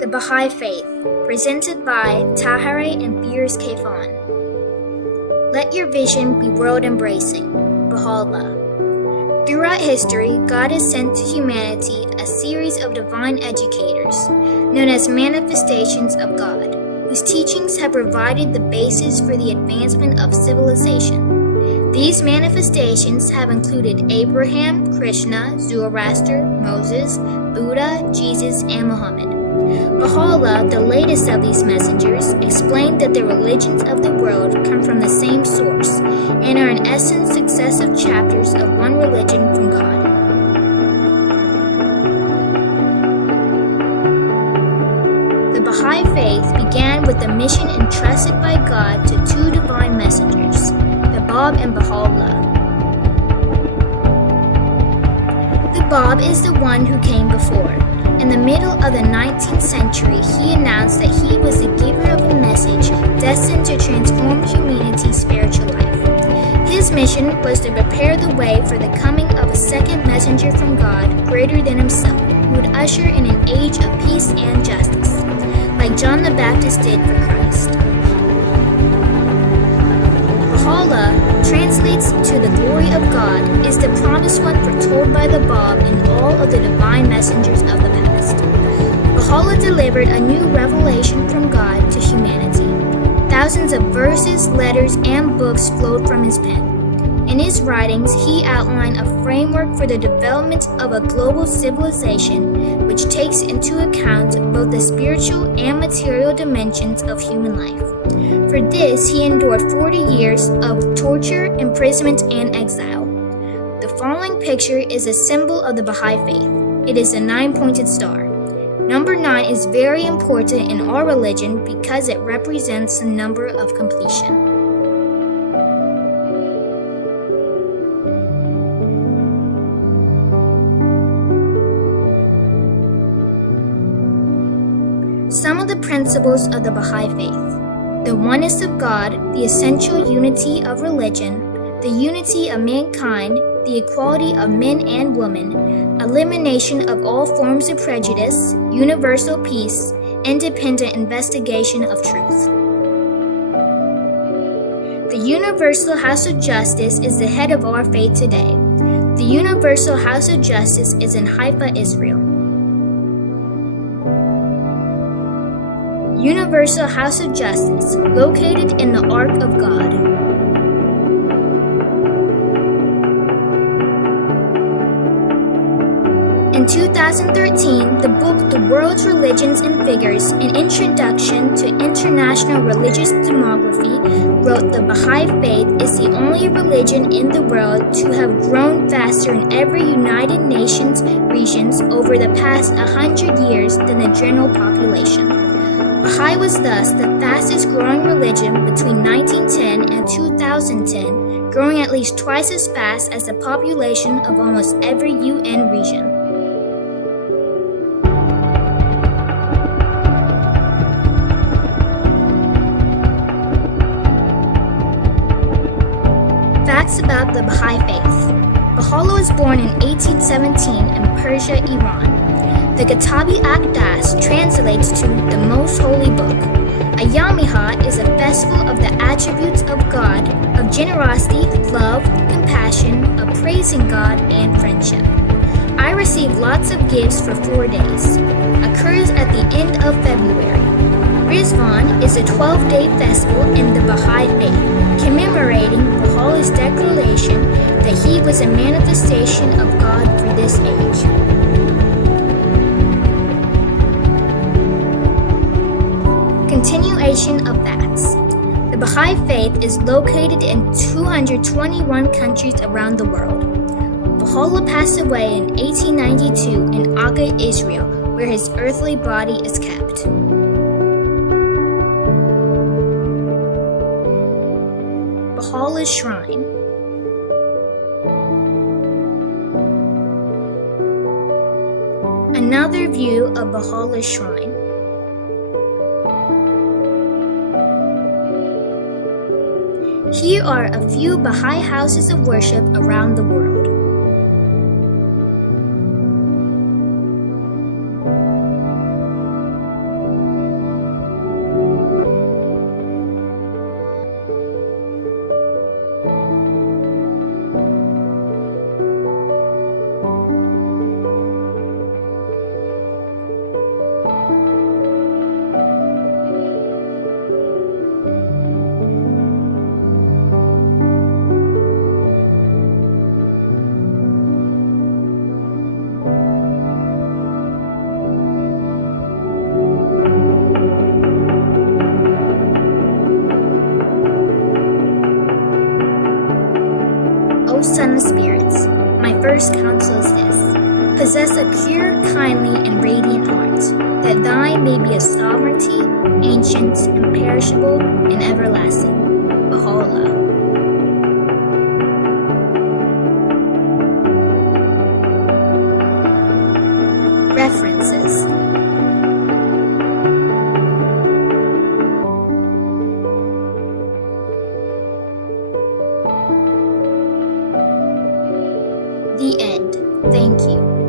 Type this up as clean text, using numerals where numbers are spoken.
The Baha'i Faith, presented by Tahari and Beers Kefan. Let your vision be world-embracing. Baha'u'llah. Throughout history, God has sent to humanity a series of divine educators, known as manifestations of God, whose teachings have provided the basis for the advancement of civilization. These manifestations have included Abraham, Krishna, Zoroaster, Moses, Buddha, Jesus, and Muhammad. Baha'u'llah, the latest of these messengers, explained that the religions of the world come from the same source and are in essence successive chapters of one religion from God. The Baha'i Faith began with the mission entrusted by God to two divine messengers, the Bab and Baha'u'llah. The Bab is the one who came before. In the middle of the 19th century, he announced that he was the giver of a message destined to transform humanity's spiritual life. His mission was to prepare the way for the coming of a second messenger from God greater than himself, who would usher in an age of peace and justice, like John the Baptist did for Christ. Baha'u'llah translates to the glory of God is the promised one foretold by the Bab and all of the divine messengers of the past. Baha'u'llah delivered a new revelation from God to humanity. Thousands of verses, letters, and books flowed from his pen. In his writings, he outlined a framework for the development of a global civilization which takes into account both the spiritual and material dimensions of human life. For this, he endured 40 years of torture, imprisonment, and exile. The following picture is a symbol of the Baha'i Faith. It is a 9-pointed star. Number 9 is very important in our religion because it represents the number of completion. Some of the principles of the Baha'i Faith: the oneness of God, the essential unity of religion, the unity of mankind, the equality of men and women, elimination of all forms of prejudice, universal peace, independent investigation of truth. The Universal House of Justice is the head of our faith today. The Universal House of Justice is in Haifa, Israel. Universal House of Justice, located in the Ark of God. In 2013, the book The World's Religions and Figures, An Introduction to International Religious Demography, wrote the Baha'i Faith is the only religion in the world to have grown faster in every United Nations regions over the past 100 years than the general population. Baha'i was thus the fastest growing religion between 1910 and 2010, growing at least twice as fast as the population of almost every UN region. Facts about the Baha'i Faith. Baha'u'llah was born in 1817 in Persia, Iran. The Kitabi Aqdas translates to the Most Holy Book. A Yamiha is a festival of the attributes of God, of generosity, love, compassion, of praising God, and friendship. I received lots of gifts for 4 days. Occurs at the end of February. Rizvan is a 12-day festival in the Baha'i Faith, commemorating Baha'u'llah's declaration that he was a manifestation of God for this age. Continuation of facts. The Baha'i Faith is located in 221 countries around the world. Baha'u'llah passed away in 1892 in Akka, Israel, where his earthly body is kept. Baha'u'llah's Shrine. Another view of Baha'u'llah's Shrine. Here are a few Baha'i houses of worship around the world. a pure, kindly, and radiant heart, that thine may be a sovereignty, ancient, imperishable, and everlasting. Baha'u'llah. References. The end. Thank you.